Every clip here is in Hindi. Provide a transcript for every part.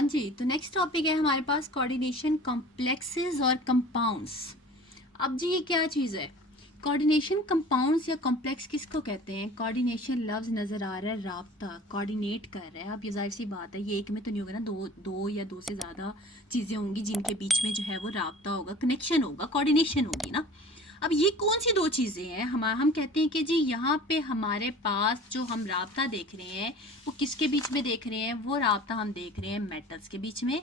हाँ जी, तो नेक्स्ट टॉपिक है हमारे पास कोऑर्डिनेशन कॉम्प्लेक्सेस और कंपाउंड्स। अब जी ये क्या चीज़ है? कोऑर्डिनेशन कंपाउंड्स या कॉम्प्लेक्स किसको कहते हैं? कोऑर्डिनेशन लफ्ज नज़र आ रहा है, राब्ता कोऑर्डिनेट कर रहा है। अब ये जाहिर सी बात है, ये एक में तो नहीं होगा ना, दो या दो से ज़्यादा चीज़ें होंगी जिनके बीच में जो है वो राब्ता होगा, कनेक्शन होगा, कोऑर्डिनेशन होगी ना। अब ये कौन सी दो चीज़ें हैं? हम कहते हैं कि जी यहाँ पे हमारे पास जो हम राब्ता देख रहे हैं वो किसके बीच में देख रहे हैं? वो राब्ता हम देख रहे हैं मेटल्स के बीच में,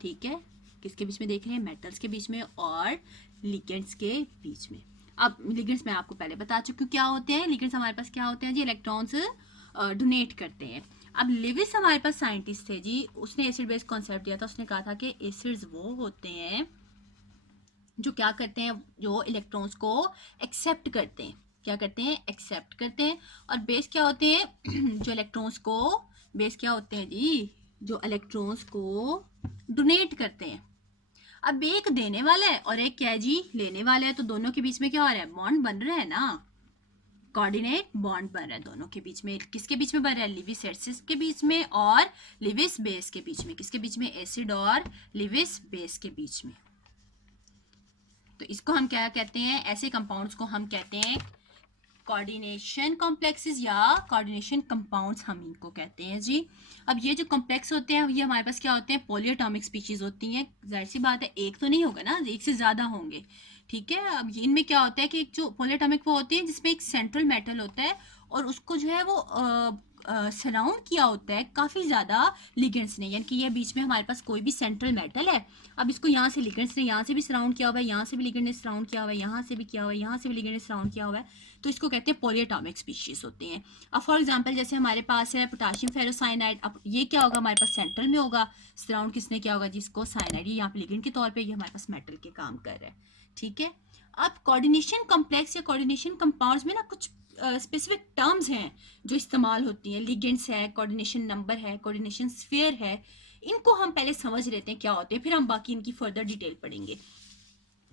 ठीक है। किसके बीच में देख रहे हैं? मेटल्स के बीच में और लिगेंड्स के बीच में। अब लिगेंड्स मैं आपको पहले बता चुकी हूँ क्या होते हैं। लिगेंड्स हमारे पास क्या होते हैं जी? इलेक्ट्रॉन्स डोनेट करते हैं। अब लिविस हमारे पास साइंटिस्ट थे जी, उसने एसिड बेस कॉन्सेप्ट दिया था। उसने कहा था कि एसिड्स वो होते हैं जो क्या करते हैं, जो इलेक्ट्रॉन्स को एक्सेप्ट करते हैं। क्या करते हैं? एक्सेप्ट करते हैं। और बेस क्या होते हैं? जो इलेक्ट्रॉन्स को, बेस क्या होते हैं जी? जो इलेक्ट्रॉन्स को डोनेट करते हैं। अब एक देने वाला है और एक क्या है जी? लेने वाला है। तो दोनों के बीच में क्या हो रहा है? बॉन्ड बन रहा है ना, कोऑर्डिनेट बॉन्ड बन रहा है दोनों के बीच में। किसके बीच में बन रहा है? लिविस एसिड के बीच में और लिविस बेस के बीच में। किसके बीच में? एसिड और लिविस बेस के बीच में। तो इसको हम क्या कहते हैं? ऐसे कंपाउंड्स को हम कहते हैं कोऑर्डिनेशन कॉम्प्लेक्सेस या कोऑर्डिनेशन कंपाउंड्स, हम इनको कहते हैं जी। अब ये जो कॉम्प्लेक्स होते हैं ये हमारे पास क्या होते हैं? पॉलीएटॉमिक स्पीशीज होती हैं। जाहिर सी बात है, एक तो नहीं होगा ना, एक से ज़्यादा होंगे, ठीक है। अब इनमें क्या होता है कि एक जो पॉलीएटॉमिक वो होती है जिसमें एक सेंट्रल मेटल होता है और उसको जो है वो सराउंड किया होता है काफ़ी ज़्यादा लिगेंड्स ने, यानी कि ये बीच में हमारे पास कोई भी सेंट्रल मेटल है। अब इसको यहाँ से लिगेंड्स ने यहाँ से भी सराउंड किया हुआ है, यहाँ से भी लिगेंड ने सराउंड किया हुआ है, यहाँ से भी किया हुआ है, यहाँ से भी लिगेंड ने सराउंड किया हुआ है। तो इसको कहते हैं पॉलीएटॉमिक स्पीशीज होती हैं। अब फॉर एग्जांपल जैसे हमारे पास है पोटाशियम फेरोसाइनाइड। अब ये क्या होगा? हमारे पास सेंट्रल में होगा, सराउंड किसने किया होगा? जिसको साइनाइड, ये यहाँ पे लिगेंड के तौर पे ये हमारे पास मेटल के काम कर रहा है, ठीक है। अब कोऑर्डिनेशन कॉम्प्लेक्स या कोऑर्डिनेशन कंपाउंड्स में ना कुछ स्पेसिफिक टर्म्स हैं जो इस्तेमाल होती हैं। लिगेंड्स है, कोऑर्डिनेशन नंबर है, कोऑर्डिनेशन स्फीयर है। इनको हम पहले समझ लेते हैं क्या होते हैं, फिर हम बाकी इनकी फर्दर डिटेल पढ़ेंगे।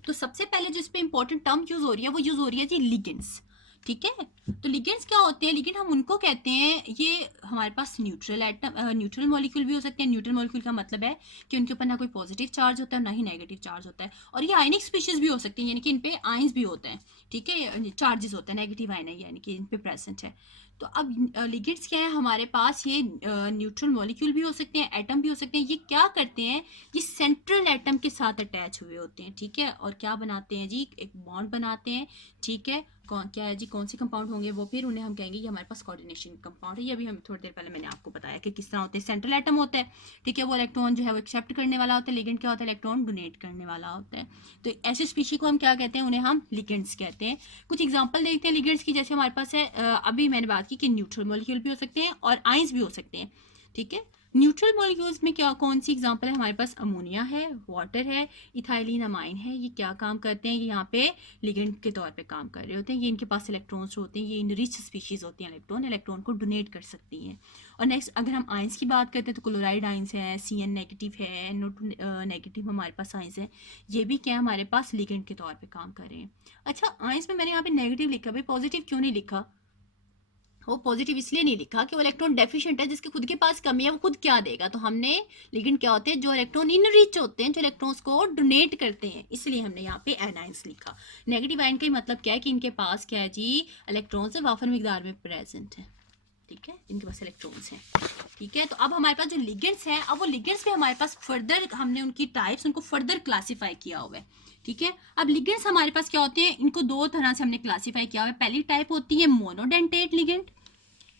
तो सबसे पहले जो इस पे इंपॉर्टेंट टर्म यूज हो रही है वो यूज हो रही है जी लिगेंड्स, ठीक है। तो लिगेंड्स क्या होते हैं? लिगेंड हम उनको कहते हैं, ये हमारे पास न्यूट्रल एटम, न्यूट्रल मॉलिक्यूल भी हो सकते हैं। न्यूट्रल मॉलिक्यूल का मतलब है कि उनके ऊपर ना कोई पॉजिटिव चार्ज होता है ना ही नेगेटिव चार्ज होता है। और ये आयनिक स्पीशीज भी हो सकती हैं, यानी कि इन पे आयंस भी होते हैं, ठीक है, चार्जेस होते हैं, नेगेटिव आयन है यानी कि इन पे प्रेजेंट है। तो अब लिगेंड्स क्या है हमारे पास? ये न्यूट्रल मॉलिक्यूल भी हो सकते हैं, एटम भी हो सकते हैं। ये क्या करते हैं? ये सेंट्रल एटम के साथ अटैच हुए होते हैं, ठीक है। और क्या बनाते हैं जी? एक बॉन्ड बनाते हैं, ठीक है। कौन क्या है जी? कौन से कंपाउंड होंगे वो? फिर उन्हें हम कहेंगे ये हमारे पास कोऑर्डिनेशन कंपाउंड है। ये अभी हम थोड़ी देर पहले मैंने आपको बताया कि किस तरह होते हैं। सेंट्रल एटम होता है, ठीक है, वो इलेक्ट्रॉन जो है वो एक्सेप्ट करने वाला होता है। लिगेंड क्या होता है? इलेक्ट्रॉन डोनेट करने वाला होता है। तो ऐसे स्पीशी को हम क्या कहते हैं? उन्हें हम लिगेंड्स कहते हैं। कुछ एग्जांपल देखते हैं लिगेंड्स की। जैसे हमारे पास है अभी मैंने बात की कि न्यूट्रल मॉलिक्यूल भी हो सकते हैं और आयंस भी हो सकते हैं, ठीक है। न्यूट्रल मॉलिक्यूल्स में क्या कौन सी एग्जांपल है? हमारे पास अमोनिया है, वाटर है, इथाइलिन अमाइन है। ये क्या काम करते हैं? ये यहाँ पे लिगेंड के तौर पे काम कर रहे होते हैं। ये इनके पास इलेक्ट्रॉन्स होते हैं, ये इन रिच स्पीशीज होती हैं, इलेक्ट्रॉन को डोनेट कर सकती हैं। और नेक्स्ट अगर हम आयंस की बात करते हैं तो क्लोराइड आयंस है, CN नेगेटिव है, NO2 नेगेटिव हमारे पास आयंस है। ये भी क्या है? हमारे पास लिगेंड के तौर पे काम कर रहे हैं। अच्छा, आयंस में मैंने यहाँ पे नेगेटिव लिखा, भाई पॉजिटिव क्यों नहीं लिखा? वो पॉजिटिव इसलिए नहीं लिखा कि वो इलेक्ट्रॉन डेफिशिएंट है, जिसके खुद के पास कमी है वो खुद क्या देगा। तो हमने लिगेंड क्या होते हैं? जो इलेक्ट्रॉन इनरिच होते हैं, जो इलेक्ट्रॉन्स को डोनेट करते हैं, इसलिए हमने यहाँ पे एनाइंस लिखा। नेगेटिव आयन का मतलब क्या है? कि इनके पास क्या है जी? इलेक्ट्रॉन्स वाफर मिकदार में प्रेजेंट है, ठीक है, इनके पास इलेक्ट्रॉन्स हैं, ठीक है। तो अब हमारे पास जो लिगेंड्स हैं, अब वो लिगेंड्स पे हमारे पास फर्दर हमने उनकी टाइप्स उनको फर्दर क्लासीफाई किया हुआ है, ठीक है। अब लिगेंड्स हमारे पास क्या होते हैं? इनको दो तरह से हमने क्लासीफाई किया हुआ है। पहली टाइप होती है मोनोडेंटेट लिगेंड,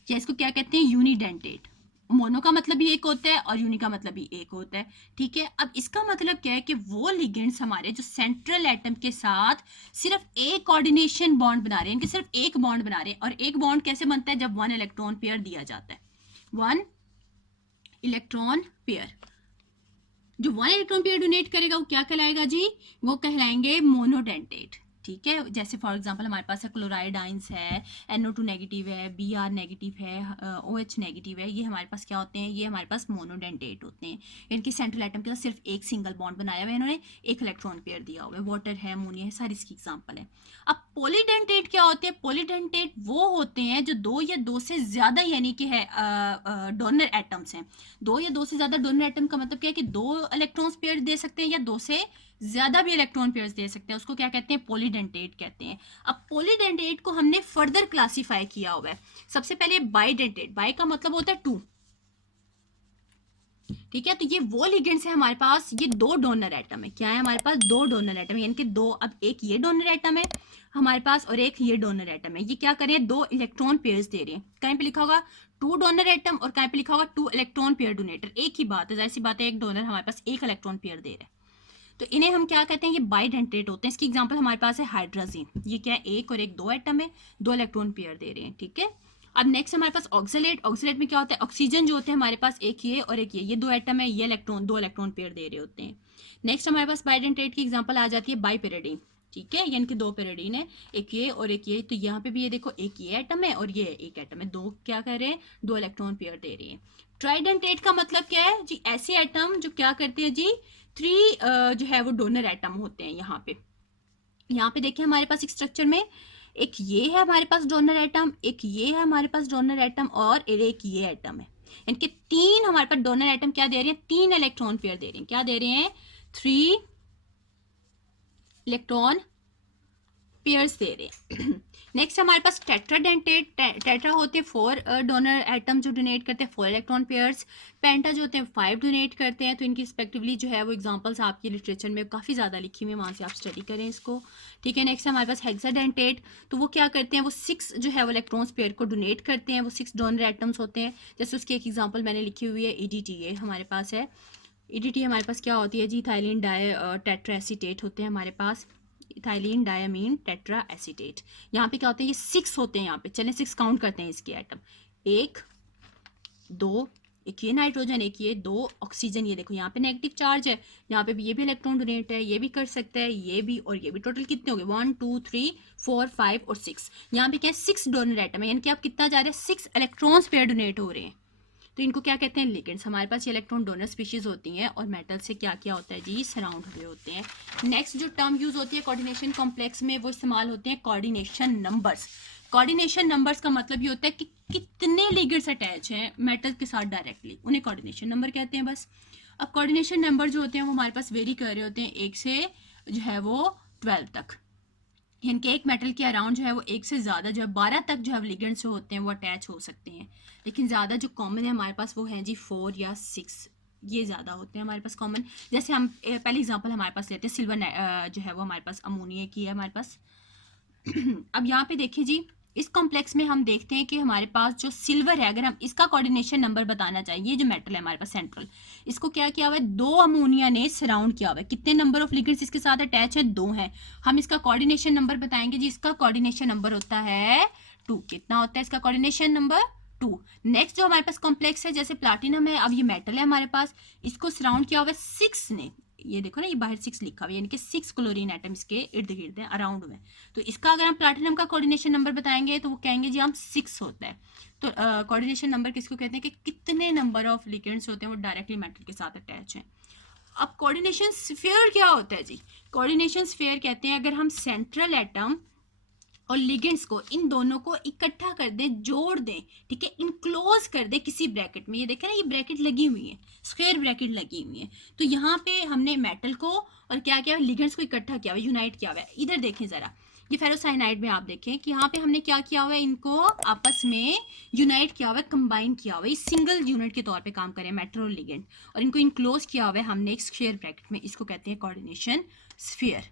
या इसको क्या कहते हैं? यूनिडेंटेट। मोनो का मतलब भी एक होता है और यूनि का मतलब भी एक होता है, ठीक है। अब इसका मतलब क्या है? कि वो लिगेंड्स हमारे जो सेंट्रल एटम के साथ सिर्फ एक कोऑर्डिनेशन बॉन्ड बना रहे हैं, इनके सिर्फ एक बॉन्ड बना रहे हैं। और एक बॉन्ड कैसे बनता है? जब 1 इलेक्ट्रॉन पेयर दिया जाता है। 1 इलेक्ट्रॉन पेयर, जो 1 इलेक्ट्रॉन पेयर डोनेट करेगा वो क्या कहलाएगा जी? वो कहलाएंगे मोनोडेंटेट, ठीक है। जैसे फॉर एग्जांपल हमारे पास है क्लोराइड आइंस है, NO2 नेगेटिव है, Br नेगेटिव है, OH नेगेटिव है, ये हमारे पास क्या होते हैं, ये हमारे पास मोनोडेंटेट होते हैं। इनकी सेंट्रल एटम के साथ सिर्फ एक सिंगल बॉन्ड बनाया हुआ है, इन्होंने एक इलेक्ट्रॉन पेयर दिया हुआ है। वाटर है, अमोनिया है, सारी इसकी एग्जाम्पल है। अब पॉलीडेंटेट क्या होते हैं? पॉलीडेंटेट वो होते हैं जो दो या दो से ज्यादा यानी कि है डोनर एटम्स हैं। दो या दो से ज्यादा डोनर एटम का मतलब क्या है कि दो इलेक्ट्रॉन्स पेयर दे सकते हैं या दो से ज्यादा भी इलेक्ट्रॉन पेयर्स दे सकते हैं, उसको क्या कहते हैं? पॉलीडेंटेट कहते हैं। अब पॉलीडेंटेट को हमने फर्दर क्लासिफाई किया हुआ है। सबसे पहले बाइडेंटेट, बाई का मतलब होता है टू, ठीक है। तो ये वो लिगेंड्स है हमारे पास, ये दो डोनर एटम है। क्या है हमारे पास? दो डोनर एटम है, यानी कि दो, अब एक ये डोनर एटम है हमारे पास और एक ये डोनर एटम है। ये क्या कर रहे हैं? दो इलेक्ट्रॉन पेयर्स दे रहे हैं। कहीं पे लिखा होगा टू डोनर एटम और कहीं पे लिखा होगा टू इलेक्ट्रॉन पेयर डोनेटर, एक ही बात है, जाहिर सी बात है, एक डोनर हमारे पास एक इलेक्ट्रॉन पेयर दे रहा है, तो इन्हें हम क्या कहते हैं? ये बाइडेंटेट होते हैं। इसकी एग्जांपल हमारे पास है हाइड्रोजन, ये क्या है? एक और एक दो एटम है, दो इलेक्ट्रॉन पेयर दे रहे हैं, ठीक है। अब नेक्स्ट हमारे पास ऑक्सीलेट, ऑक्सीलेट में क्या होता है? ऑक्सीजन जो होते हैं हमारे पास एक ये और एक ये दो एटम है, ये इलेक्ट्रॉन दो इलेक्ट्रॉन पेयर दे रहे होते हैं। नेक्स्ट हमारे पास बाइडेंटेट की एग्जांपल आ जाती है बाइपेरिडीन, ठीक है, यानी कि दो पेरिडीन है, एक ये और एक ये। तो यहाँ पे भी ये देखो, एक ये एटम है और ये एक एटम है, दो क्या कर रहे हैं? दो इलेक्ट्रॉन पेयर दे रहे हैं। ट्राइडेंटेट का मतलब क्या है जी? ऐसे एटम जो क्या करते हैं जी, थ्री जो है वो डोनर एटम होते हैं। यहाँ पे देखिए हमारे पास एक स्ट्रक्चर में एक ये है हमारे पास डोनर एटम, एक ये है हमारे पास डोनर एटम और एक ये एटम है, यानी कि तीन हमारे पास डोनर एटम क्या दे रहे हैं? तीन इलेक्ट्रॉन पेयर दे रहे हैं। क्या दे रहे हैं? थ्री इलेक्ट्रॉन पेयर्स दे रहे हैं। नेक्स्ट हमारे पास टेट्राडेंटेट, टेट्रा होते हैं फोर डोनर एटम जो डोनेट करते हैं फोर इलेक्ट्रॉन पेयर्स। पेंटा जो होते हैं फाइव डोनेट करते हैं। तो इनकी रिस्पेक्टिवली जो है वो एग्जांपल्स आपकी लिटरेचर में काफ़ी ज़्यादा लिखी हुई है, वहाँ से आप स्टडी करें इसको, ठीक है। नेक्स्ट हमारे पास हेक्साडेंटेट, तो वो क्या करते हैं? वो सिक्स जो है वो इलेक्ट्रॉन्स पेयर को डोनेट करते हैं, वो सिक्स डोनर एटम्स होते हैं। जैसे उसकी एक एग्जाम्पल मैंने लिखी हुई है EDT, ये हमारे पास है EDT। हमारे पास क्या होती है जी? इथाइलिन डाई टेट्राएसीटेट होते हैं हमारे पास, इथाइलिन डायमीन टेट्रा एसीटेट। यहाँ पे क्या होते हैं? ये सिक्स होते हैं। यहाँ पे चलें सिक्स काउंट करते हैं इसके एटम, एक दो, एक ये नाइट्रोजन, एक ये, दो ऑक्सीजन। ये देखो यहाँ पे नेगेटिव चार्ज है, यहाँ पे भी ये भी इलेक्ट्रॉन डोनेट है, ये भी कर सकता है, ये भी और ये भी। टोटल कितने हो गए? 1 2 3 4 5 और 6। यहाँ पे क्या है? सिक्स डोनर एटम है, यानी कि आप कितना जा रहे हैं? सिक्स इलेक्ट्रॉन्स पेयर डोनेट हो रहे हैं। तो इनको क्या कहते हैं? लिगेंड्स। हमारे पास ये इलेक्ट्रॉन डोनर स्पीशीज होती हैं और मेटल से क्या क्या होता है जी? सराउंड हुए होते हैं। नेक्स्ट जो टर्म यूज होती है कोऑर्डिनेशन कॉम्प्लेक्स में, वो इस्तेमाल होते हैं कोऑर्डिनेशन नंबर्स। कोऑर्डिनेशन नंबर्स का मतलब ये होता है कि कितने लिगेंड्स अटैच हैं मेटल के साथ डायरेक्टली, उन्हें कोऑर्डिनेशन नंबर कहते हैं बस। अब कोऑर्डिनेशन नंबर जो होते हैं वो हमारे पास वेरी कर रहे होते हैं 1 से जो है वो 12 तक, यानी कि एक मेटल के अराउंड जो है वो एक से ज़्यादा जो है 12 तक जो है लिगेंड्स जो होते हैं वो अटैच हो सकते हैं। लेकिन ज़्यादा जो कॉमन है हमारे पास वो है जी 4 या 6, ये ज़्यादा होते हैं हमारे पास कॉमन। जैसे हम पहले एग्जांपल हमारे पास लेते हैं सिल्वर जो है वो हमारे पास अमोनिया की है हमारे पास। अब यहाँ पे देखिए जी, इस कॉम्प्लेक्स में हम देखते हैं कि हमारे पास जो सिल्वर है, अगर हम इसका कोऑर्डिनेशन नंबर बताना चाहिए, ये जो मेटल है हमारे पास सेंट्रल, इसको क्या किया हुआ है? दो अमोनिया ने सराउंड किया हुआ है। कितने नंबर ऑफ लिगेंड्स इसके साथ अटैच है? दो हैं। हम इसका कोऑर्डिनेशन नंबर बताएंगे जी, इसका कोऑर्डिनेशन नंबर होता है 2। कितना होता है इसका कोऑर्डिनेशन नंबर? 2। नेक्स्ट जो हमारे पास कॉम्प्लेक्स है, जैसे प्लाटिनम है, अब ये मेटल है हमारे पास, इसको सराउंड किया हुआ है 6 ने, ये देखो ना, ये बाहर 6 लिखा हुआ है, यानी कि 6 क्लोरीन एटम इसके इर्द गिर्द हैं, अराउंड में। तो इसका अगर हम प्लैटिनम का कोऑर्डिनेशन नंबर बताएंगे तो वो कहेंगे जी हम 6 होता है। तो कोऑर्डिनेशन नंबर किसको कहते हैं? कि कितने नंबर ऑफ लिगेंड्स होते हैं वो डायरेक्टली मेटल के साथ अटैच हैं। अब कोऑर्डिनेशन स्फीयर क्या होता है जी? कोऑर्डिनेशन स्फीयर कहते हैं अगर हम सेंट्रल एटम और लिगेंड्स को, इन दोनों को इकट्ठा कर दें, जोड़ दें, ठीक है, इनक्लोज कर दें किसी ब्रैकेट में। ये देखें ना, ये ब्रैकेट लगी हुई है, स्क्वायर ब्रैकेट लगी हुई है। तो यहाँ पे हमने मेटल को और क्या किया? लिगेंड्स को इकट्ठा किया हुआ है, यूनाइट किया हुआ है। इधर देखें जरा, ये फेरोसाइनाइड में आप देखें कि यहाँ पे हमने क्या किया हुआ है? इनको आपस में यूनाइट किया हुआ है, कंबाइन किया हुआ है, सिंगल यूनिट के तौर पे काम करें मेटल और लिगेंड, और इनको इनक्लोज किया हुआ है हमने एक स्क्वायर ब्रैकेट में। इसको कहते हैं कोऑर्डिनेशन स्फीयर।